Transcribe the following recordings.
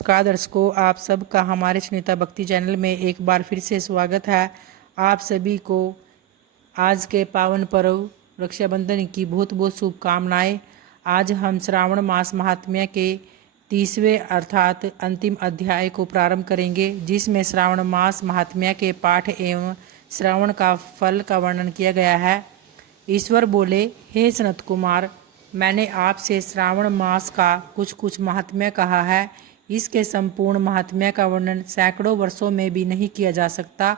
नमस्कार दर्शकों, आप सबका हमारे सुनीता भक्ति चैनल में एक बार फिर से स्वागत है। आप सभी को आज के पावन पर्व रक्षाबंधन की बहुत बहुत शुभकामनाएं। आज हम श्रावण मास महात्म्य के 30वें अर्थात अंतिम अध्याय को प्रारंभ करेंगे, जिसमें श्रावण मास महात्म्य के पाठ एवं श्रावण का फल का वर्णन किया गया है। ईश्वर बोले, हे सनत कुमार, मैंने आपसे श्रावण मास का कुछ महात्म्य कहा है। इसके संपूर्ण महात्म्य का वर्णन सैकड़ों वर्षों में भी नहीं किया जा सकता।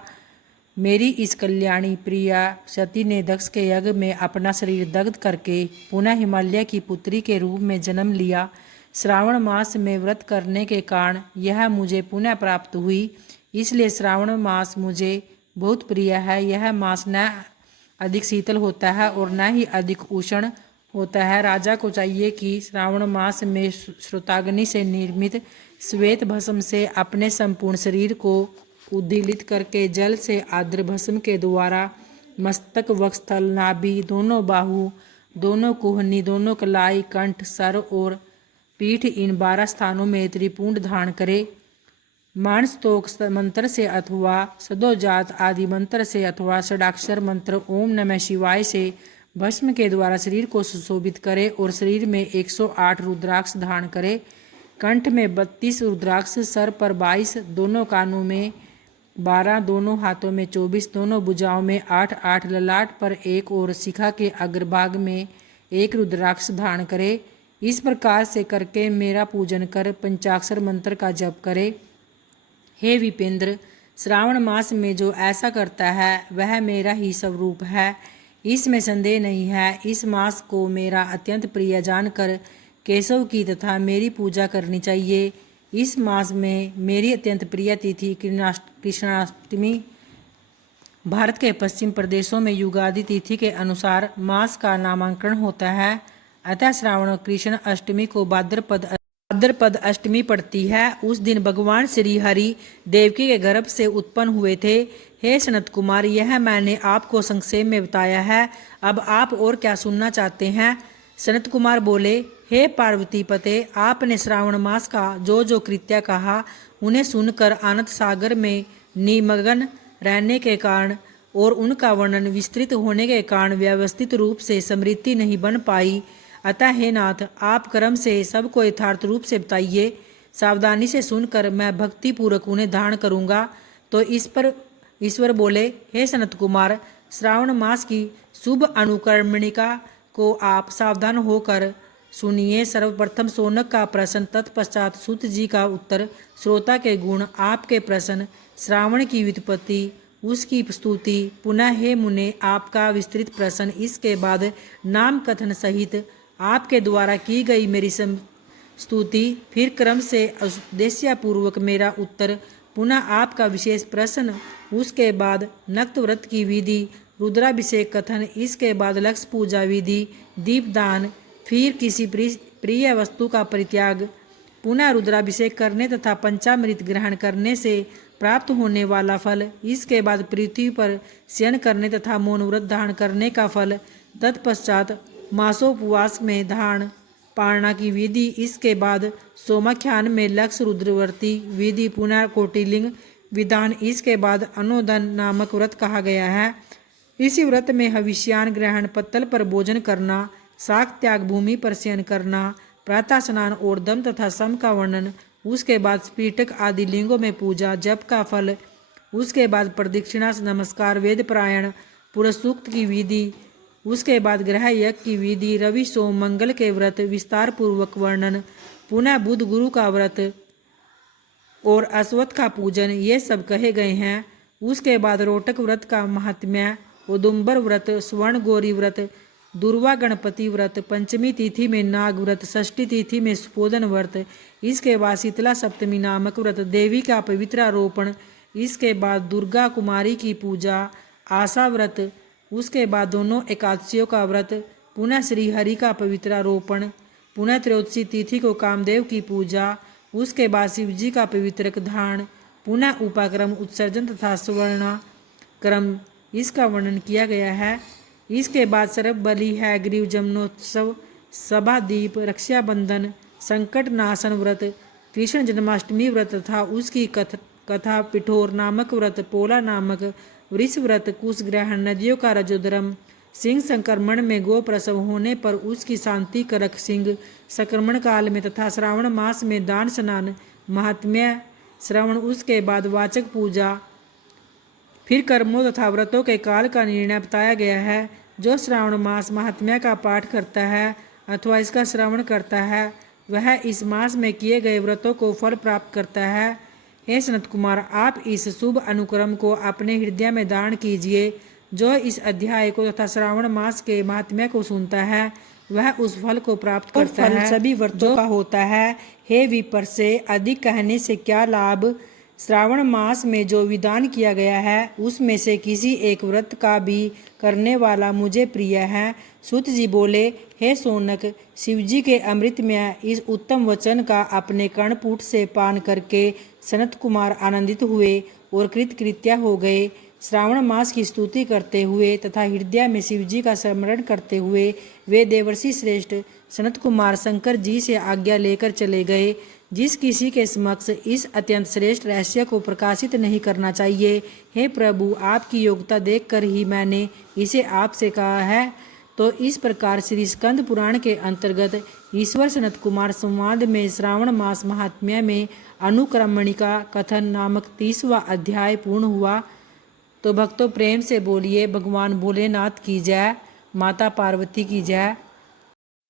मेरी इस कल्याणी प्रिया सती ने दक्ष के यज्ञ में अपना शरीर दग्ध करके पुनः हिमालय की पुत्री के रूप में जन्म लिया। श्रावण मास में व्रत करने के कारण यह मुझे पुनः प्राप्त हुई, इसलिए श्रावण मास मुझे बहुत प्रिय है। यह मास न अधिक शीतल होता है और न ही अधिक उष्ण होता है। राजा को चाहिए कि श्रावण मास में श्रोताग्नि से निर्मित श्वेत भस्म से अपने संपूर्ण शरीर को उद्दीलित करके जल से आर्द्र भस्म के द्वारा मस्तक, वक्षस्थल, नाभि, दोनों बाहु, दोनों कुहनी, दोनों कलाई, कंठ, सर और पीठ इन 12 स्थानों में त्रिपुंड धारण करे। मानस्तोक मंत्र से अथवा सदोजात आदि मंत्र से अथवा षडाक्षर मंत्र ओम नमः शिवाय से भस्म के द्वारा शरीर को सुशोभित करे और शरीर में 108 रुद्राक्ष धारण करे। कंठ में 32 रुद्राक्ष, सर पर 22, दोनों कानों में 12, दोनों हाथों में 24, दोनों भुजाओं में 8, ललाट पर 1 और शिखा के अग्रभाग में 1 रुद्राक्ष धारण करे। इस प्रकार से करके मेरा पूजन कर पंचाक्षर मंत्र का जप करे। हे विपेंद्र, श्रावण मास में जो ऐसा करता है वह मेरा ही स्वरूप है, इसमें संदेह नहीं है। इस मास को मेरा अत्यंत प्रिय जानकर केशव की तथा मेरी पूजा करनी चाहिए। इस मास में मेरी अत्यंत प्रिय तिथि कृष्णाष्टमी भारत के पश्चिम प्रदेशों में युगादि तिथि के अनुसार मास का नामांकन होता है। अतः श्रावण कृष्ण अष्टमी को भाद्रपद अष्टमी पड़ती है। उस दिन भगवान श्री हरि देवकी के गर्भ से उत्पन्न हुए थे। हे सनत कुमार, यह मैंने आपको संक्षेप में बताया है। अब आप और क्या सुनना चाहते हैं? सनत कुमार बोले, हे पार्वती पते, आपने श्रावण मास का जो जो कृत्य कहा उन्हें सुनकर आनंद सागर में निमग्न रहने के कारण और उनका वर्णन विस्तृत होने के कारण व्यवस्थित रूप से स्मृति नहीं बन पाई। अतः हे नाथ, आप क्रम से सबको यथार्थ रूप से बताइए। सावधानी से सुनकर मैं भक्ति पूर्वक उन्हें धारण करूँगा। तो इस पर ईश्वर बोले, हे सनत कुमार, श्रावण मास की शुभ अनुकर्मणिका को आप सावधान होकर सुनिए। सर्वप्रथम सोनक का प्रश्न, तत्पश्चात सूत जी का उत्तर, श्रोता के गुण, आपके प्रश्न, श्रावण की व्युत्पत्ति, उसकी स्तुति, पुनः हे मुने आपका विस्तृत प्रश्न, इसके बाद नाम कथन सहित आपके द्वारा की गई मेरी स्तुति, फिर क्रम से उद्देश्यपूर्वक मेरा उत्तर, पुनः आपका विशेष प्रश्न, उसके बाद नक्त व्रत की विधि, रुद्राभिषेक कथन, इसके बाद लक्ष्य पूजा विधि, दीपदान, फिर किसी प्रिय वस्तु का परित्याग, पुनः रुद्राभिषेक करने तथा पंचामृत ग्रहण करने से प्राप्त होने वाला फल, इसके बाद पृथ्वी पर शयन करने तथा मौन व्रत धारण करने का फल, तत्पश्चात मासोपवास में धारण पारणा की विधि, इसके बाद सोमाख्यान में लक्ष्य रुद्रवर्ती विधि, पुनः कोटिलिंग विधान, इसके बाद अनुदन नामक व्रत कहा गया है। इसी व्रत में हविष्यान ग्रहण, पत्तल पर भोजन करना, शाक त्याग, भूमि पर शयन करना, प्रातः स्नान और दम तथा सम का वर्णन, उसके बाद स्फीटक आदि लिंगों में पूजा, जप का फल, उसके बाद प्रदक्षिणा नमस्कार, वेद पारायण, पुरुषसूक्त की विधि, उसके बाद ग्रह यज्ञ की विधि, रवि सोम मंगल के व्रत विस्तार पूर्वक वर्णन, पुनः बुध गुरु का व्रत और अश्वत्थ का पूजन, ये सब कहे गए हैं। उसके बाद रोटक व्रत का महात्म्य, उदुम्बर व्रत, स्वर्ण गौरी व्रत, दुर्वा गणपति व्रत, पंचमी तिथि में नाग व्रत, षष्ठी तिथि में सुपोधन व्रत, इसके बाद शीतला सप्तमी नामक व्रत, देवी का पवित्र आरोपण, इसके बाद दुर्गा कुमारी की पूजा, आशा व्रत, उसके बाद दोनों एकादशियों का व्रत, पुनः श्री हरि का पवित्र आरोपण, पुनः त्रयोदशी तिथि को कामदेव की पूजा, उसके बाद शिव जी का पवित्र धारण, पुनः उपाक्रम, उत्सर्जन तथा स्वर्ण क्रम, इसका वर्णन किया गया है। इसके बाद सर्व बलि है, ग्रीव जमनोत्सव, सभा दीप, रक्षाबंधन, संकट नाशन व्रत, कृष्ण जन्माष्टमी व्रत तथा उसकी कथा, पिठोर नामक व्रत, पोला नामक वृष व्रत, कुशग्रहण, नदियों का रजोधर्म, सिंह संक्रमण में गो प्रसव होने पर उसकी शांति करक, सिंह संक्रमण काल में तथा श्रावण मास में दान स्नान, महात्म्य श्रवण, उसके बाद वाचक पूजा, फिर कर्मों तथा व्रतों के काल का निर्णय बताया गया है। जो श्रावण मास महात्म्य का पाठ करता है अथवा इसका श्रवण करता है वह इस मास में किए गए व्रतों को फल प्राप्त करता है। हे सनत कुमार, आप इस शुभ अनुक्रम को अपने हृदय में धारण कीजिए। जो इस अध्याय को तथा श्रावण मास के महात्म्य को सुनता है वह उस फल को प्राप्त करता है सभी व्रतों का होता है। हे विपर, से अधिक कहने से क्या लाभ। श्रावण मास में जो विधान किया गया है उसमें से किसी एक व्रत का भी करने वाला मुझे प्रिय है। सूत जी बोले, हे सोनक, शिवजी के अमृतमय इस उत्तम वचन का अपने कर्णपुट से पान करके सनत कुमार आनंदित हुए और कृतकृत्य हो गए। श्रावण मास की स्तुति करते हुए तथा हृदय में शिवजी का स्मरण करते हुए वे देवर्षि श्रेष्ठ सनत कुमार शंकर जी से आज्ञा लेकर चले गए। जिस किसी के समक्ष इस अत्यंत श्रेष्ठ रहस्य को प्रकाशित नहीं करना चाहिए। हे प्रभु, आपकी योग्यता देखकर ही मैंने इसे आपसे कहा है। तो इस प्रकार श्री स्कंद पुराण के अंतर्गत ईश्वर सनत कुमार संवाद में श्रावण मास महात्म्य में अनुक्रमणिका कथन नामक 30वां अध्याय पूर्ण हुआ। तो भक्तों, प्रेम से बोलिए भगवान भोलेनाथ की जय, माता पार्वती की जय।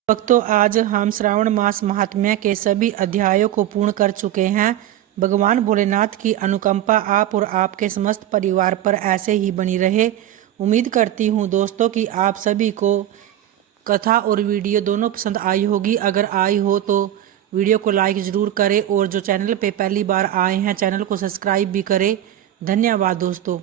भक्तों, आज हम श्रावण मास महात्म्य के सभी अध्यायों को पूर्ण कर चुके हैं। भगवान भोलेनाथ की अनुकंपा आप और आपके समस्त परिवार पर ऐसे ही बनी रहे। उम्मीद करती हूँ दोस्तों कि आप सभी को कथा और वीडियो दोनों पसंद आई होगी। अगर आई हो तो वीडियो को लाइक ज़रूर करें और जो चैनल पे पहली बार आए हैं चैनल को सब्सक्राइब भी करें। धन्यवाद दोस्तों।